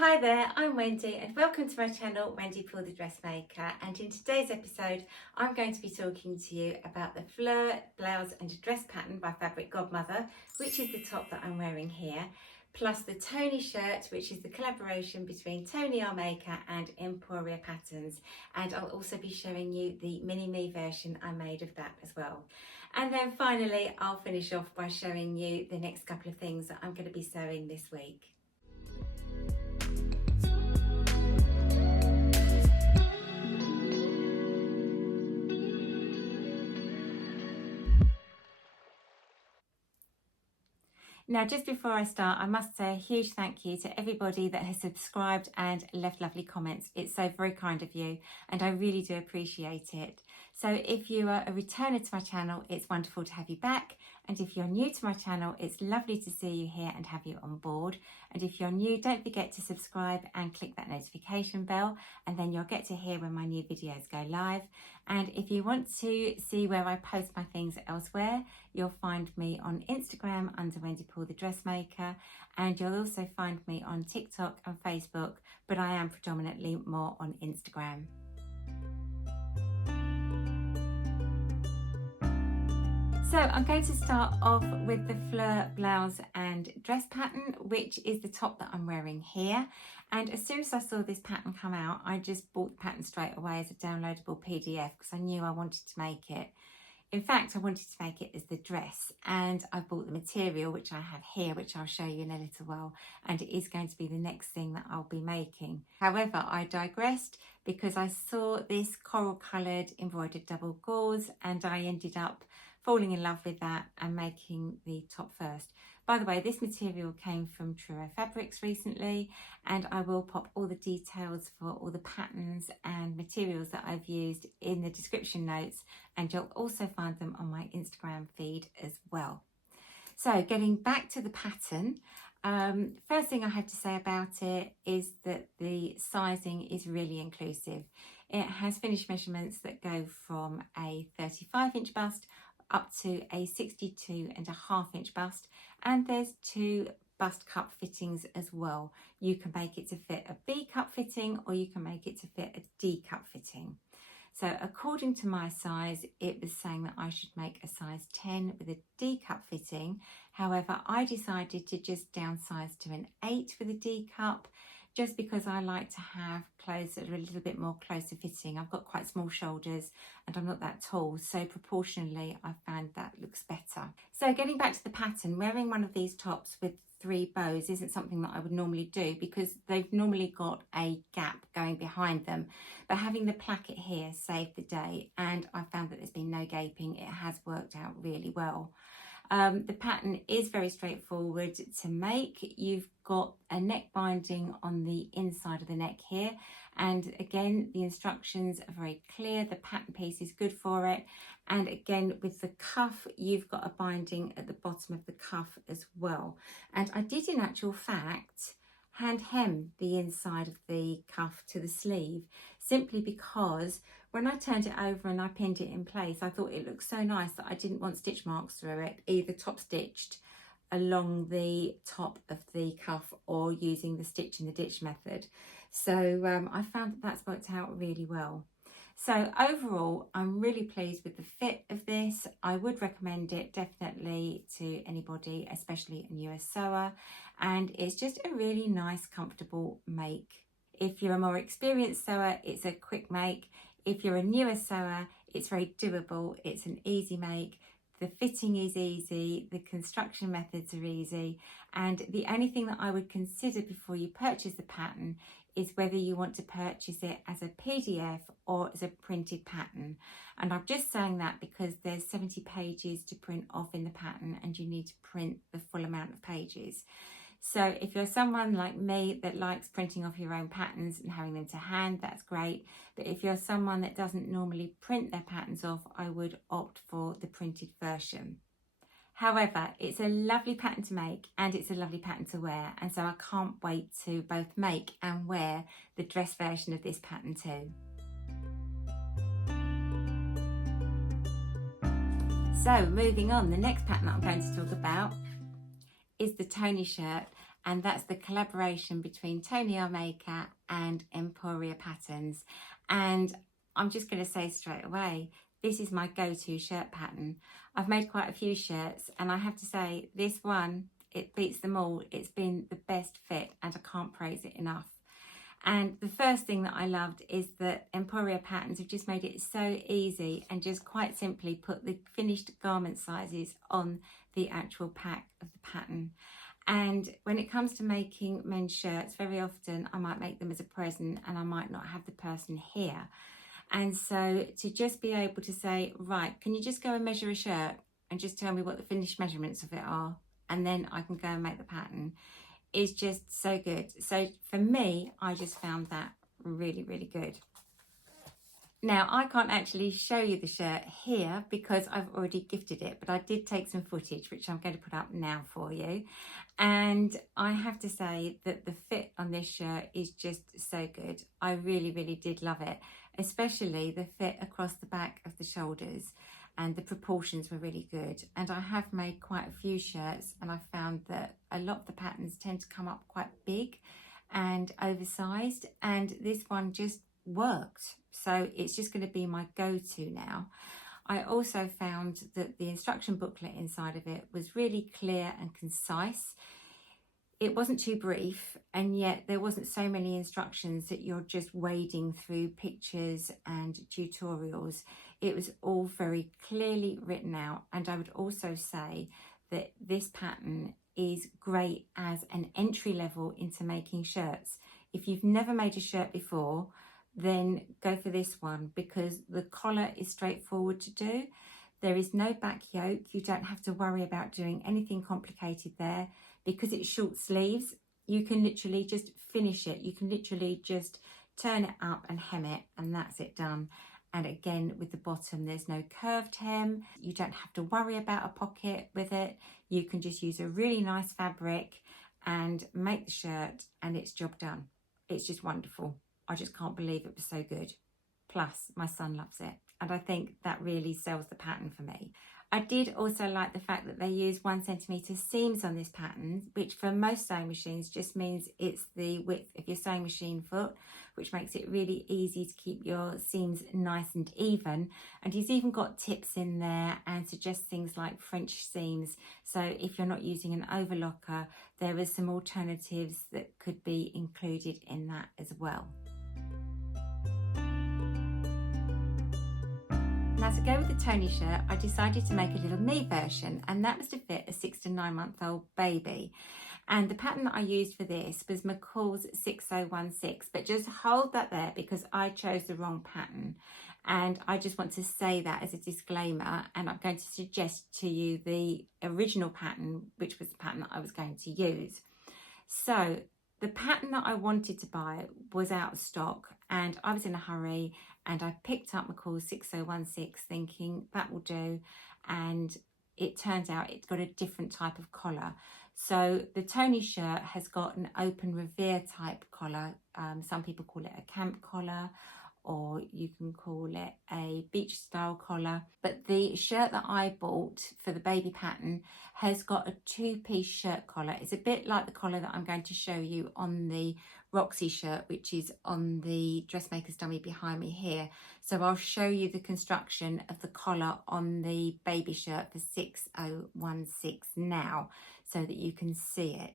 Hi there, I'm Wendy and welcome to my channel Wendy Paul the Dressmaker, and in today's episode I'm going to be talking to you about the Fleur blouse and dress pattern by Fabric Godmother, which is the top that I'm wearing here, plus the Tony shirt, which is the collaboration between Tony our maker and Emporia patterns, and I'll also be showing you the mini me version I made of that as well. And then finally I'll finish off by showing you the next couple of things that I'm going to be sewing this week. Now, just before I start, I must say a huge thank you to everybody that has subscribed and left lovely comments. It's so very kind of you, and I really do appreciate it. So if you are a returner to my channel, it's wonderful to have you back. And if you're new to my channel, it's lovely to see you here and have you on board. And if you're new, don't forget to subscribe and click that notification bell, and then you'll get to hear when my new videos go live. And if you want to see where I post my things elsewhere, you'll find me on Instagram under Wendy Paul the Dressmaker, and you'll also find me on TikTok and Facebook, but I am predominantly more on Instagram. So I'm going to start off with the Fleur blouse and dress pattern, which is the top that I'm wearing here. And as soon as I saw this pattern come out, I just bought the pattern straight away as a downloadable PDF because I knew I wanted to make it. In fact, I wanted to make it as the dress, and I bought the material, which I have here, which I'll show you in a little while, and it is going to be the next thing that I'll be making. However, I digressed because I saw this coral coloured embroidered double gauze, and I ended up falling in love with that and making the top first. By the way, this material came from Truro Fabrics recently, and I will pop all the details for all the patterns and materials that I've used in the description notes, and you'll also find them on my Instagram feed as well. So getting back to the pattern, first thing I have to say about it is that the sizing is really inclusive. It has finished measurements that go from a 35-inch bust up to a 62.5-inch bust, and there's two bust cup fittings as well. You can make it to fit a B cup fitting, or you can make it to fit a D cup fitting. So according to my size, it was saying that I should make a size 10 with a D cup fitting. However, I decided to just downsize to an 8 with a D cup, just because I like to have clothes that are a little bit more closer fitting. I've got quite small shoulders and I'm not that tall, so proportionally I find that looks better. So getting back to the pattern, wearing one of these tops with 3 bows isn't something that I would normally do because they've normally got a gap going behind them, but having the placket here saved the day, and I found that there's been no gaping. It has worked out really well. The pattern is very straightforward to make. You've got a neck binding on the inside of the neck here, and again the instructions are very clear. The pattern piece is good for it, and again with the cuff you've got a binding at the bottom of the cuff as well. And I did in actual fact hand hem the inside of the cuff to the sleeve, simply because when I turned it over and I pinned it in place, I thought it looked so nice that I didn't want stitch marks through it, either top stitched along the top of the cuff or using the stitch in the ditch method. So I found that that's worked out really well. So overall, I'm really pleased with the fit of this. I would recommend it definitely to anybody, especially a newer sewer, and it's just a really nice, comfortable make. If you're a more experienced sewer, it's a quick make. If you're a newer sewer, it's very doable. It's an easy make. The fitting is easy, the construction methods are easy, and the only thing that I would consider before you purchase the pattern is whether you want to purchase it as a PDF or as a printed pattern. And I'm just saying that because there's 70 pages to print off in the pattern, and you need to print the full amount of pages. So if you're someone like me that likes printing off your own patterns and having them to hand, that's great. But if you're someone that doesn't normally print their patterns off, I would opt for the printed version. However, it's a lovely pattern to make and it's a lovely pattern to wear, and so I can't wait to both make and wear the dress version of this pattern too. So moving on, the next pattern that I'm going to talk about is the Tony shirt, and that's the collaboration between Tony our maker and Emporia Patterns. And I'm just going to say straight away, this is my go-to shirt pattern. I've made quite a few shirts, and I have to say this one, it beats them all. It's been the best fit, and I can't praise it enough. And the first thing that I loved is that Emporia Patterns have just made it so easy and just quite simply put the finished garment sizes on the actual pack of the pattern. And when it comes to making men's shirts, very often I might make them as a present and I might not have the person here. And so to just be able to say, right, can you just go and measure a shirt and just tell me what the finished measurements of it are, and then I can go and make the pattern, is just so good. So for me, I just found that really, really good. Now, I can't actually show you the shirt here because I've already gifted it, but I did take some footage, which I'm going to put up now for you. And I have to say that the fit on this shirt is just so good. I really, really did love it, especially the fit across the back of the shoulders, and the proportions were really good. And I have made quite a few shirts, and I found that a lot of the patterns tend to come up quite big and oversized, and this one just worked. So it's just going to be my go-to now. I also found that the instruction booklet inside of it was really clear and concise. It wasn't too brief, and yet there wasn't so many instructions that you're just wading through pictures and tutorials. It was all very clearly written out. And I would also say that this pattern is great as an entry level into making shirts. If you've never made a shirt before, then go for this one, because the collar is straightforward to do. There is no back yoke. You don't have to worry about doing anything complicated there. Because it's short sleeves, you can literally just finish it. You can literally just turn it up and hem it, and that's it done. And again, with the bottom, there's no curved hem. You don't have to worry about a pocket with it. You can just use a really nice fabric and make the shirt, and it's job done. It's just wonderful. I just can't believe it was so good. Plus, my son loves it, and I think that really sells the pattern for me. I did also like the fact that they use 1 centimetre seams on this pattern, which for most sewing machines just means it's the width of your sewing machine foot, which makes it really easy to keep your seams nice and even. And he's even got tips in there and suggests things like French seams. So if you're not using an overlocker, there are some alternatives that could be included in that as well. Now, to go with the Tony shirt, I decided to make a little me version, and that was to fit a 6 to 9 month old baby. And the pattern that I used for this was McCall's 6016, but just hold that there because I chose the wrong pattern. And I just want to say that as a disclaimer, and I'm going to suggest to you the original pattern, which was the pattern that I was going to use. So the pattern that I wanted to buy was out of stock, and I was in a hurry, and I picked up McCall's 6016 thinking that will do, and it turns out it's got a different type of collar. So the Tony shirt has got an open revere type collar. Some people call it a camp collar, or you can call it a beach style collar. But the shirt that I bought for the baby pattern has got a 2-piece shirt collar. It's a bit like the collar that I'm going to show you on the Roxy shirt, which is on the Dressmakers Dummy behind me here. So I'll show you the construction of the collar on the baby shirt for 6016 now, so that you can see it.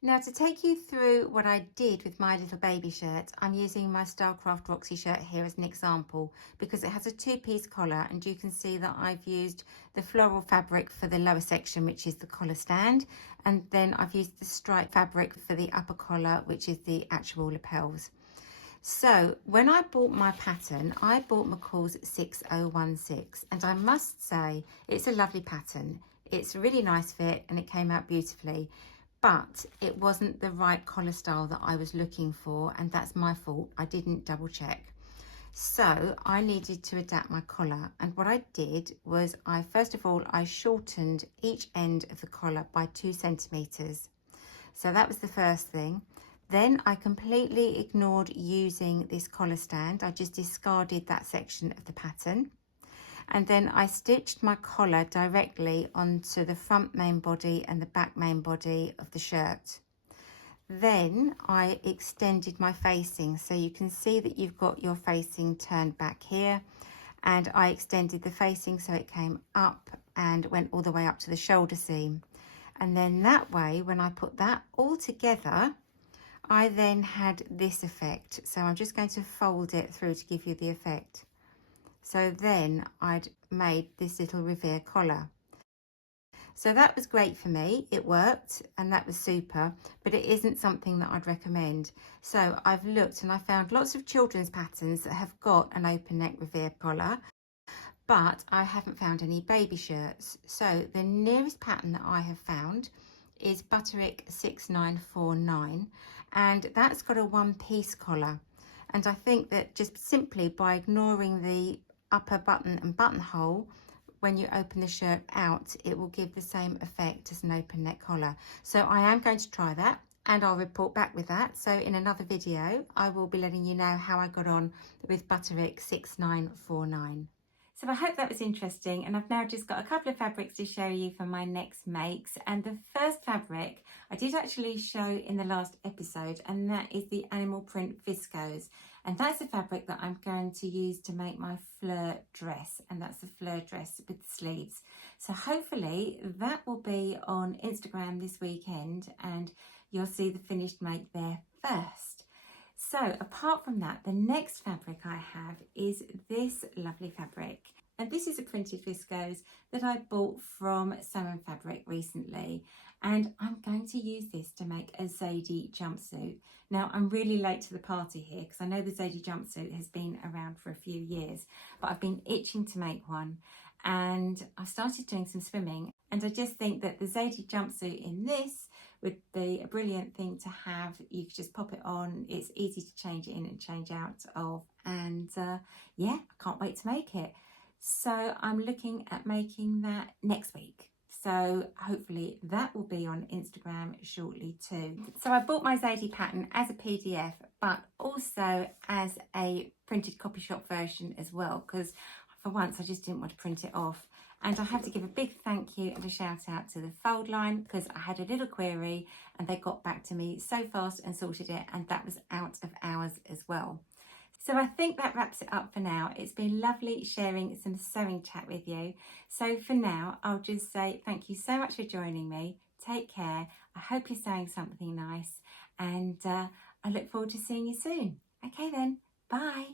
Now, to take you through what I did with my little baby shirt, I'm using my Stylecraft Roxy shirt here as an example because it has a 2-piece collar, and you can see that I've used the floral fabric for the lower section, which is the collar stand, and then I've used the stripe fabric for the upper collar, which is the actual lapels. So when I bought my pattern, I bought McCall's 6016, and I must say it's a lovely pattern. It's a really nice fit and it came out beautifully. But it wasn't the right collar style that I was looking for, and that's my fault. I didn't double check. So I needed to adapt my collar, and what I did was first of all I shortened each end of the collar by 2 centimeters. So that was the first thing. Then I completely ignored using this collar stand. I just discarded that section of the pattern. And then I stitched my collar directly onto the front main body and the back main body of the shirt. Then I extended my facing, so you can see that you've got your facing turned back here, and I extended the facing so it came up and went all the way up to the shoulder seam. And then that way, when I put that all together, I then had this effect. So I'm just going to fold it through to give you the effect. So then I'd made this little revere collar. So that was great for me, it worked, and that was super, but it isn't something that I'd recommend. So I've looked and I found lots of children's patterns that have got an open neck revere collar, but I haven't found any baby shirts. So the nearest pattern that I have found is Butterick 6949, and that's got a one-piece collar. And I think that just simply by ignoring the upper button and buttonhole, when you open the shirt out, it will give the same effect as an open neck collar. So I am going to try that, and I'll report back with that. So in another video, I will be letting you know how I got on with Butterick 6949. So I hope that was interesting, and I've now just got a couple of fabrics to show you for my next makes. And the first fabric I did actually show in the last episode, and that is the animal print viscose. And that's the fabric that I'm going to use to make my Fleur dress, and that's the Fleur dress with the sleeves. So hopefully that will be on Instagram this weekend, and you'll see the finished make there first. So apart from that, the next fabric I have is this lovely fabric. And this is a printed viscose that I bought from Salmon Fabric recently. And I'm going to use this to make a Zadie jumpsuit. Now, I'm really late to the party here because I know the Zadie jumpsuit has been around for a few years, but I've been itching to make one. And I started doing some swimming, and I just think that the Zadie jumpsuit in this would be a brilliant thing to have. You could just pop it on, it's easy to change it in and change out of, and yeah, I can't wait to make it. So I'm looking at making that next week. So hopefully that will be on Instagram shortly too. So I bought my Zadie pattern as a PDF, but also as a printed copy shop version as well, because for once I just didn't want to print it off. And I have to give a big thank you and a shout out to the Fold Line, because I had a little query and they got back to me so fast and sorted it, and that was out of hours as well. So I think that wraps it up for now. It's been lovely sharing some sewing chat with you. So for now, I'll just say thank you so much for joining me. Take care. I hope you're sewing something nice, and I look forward to seeing you soon. Okay then, bye.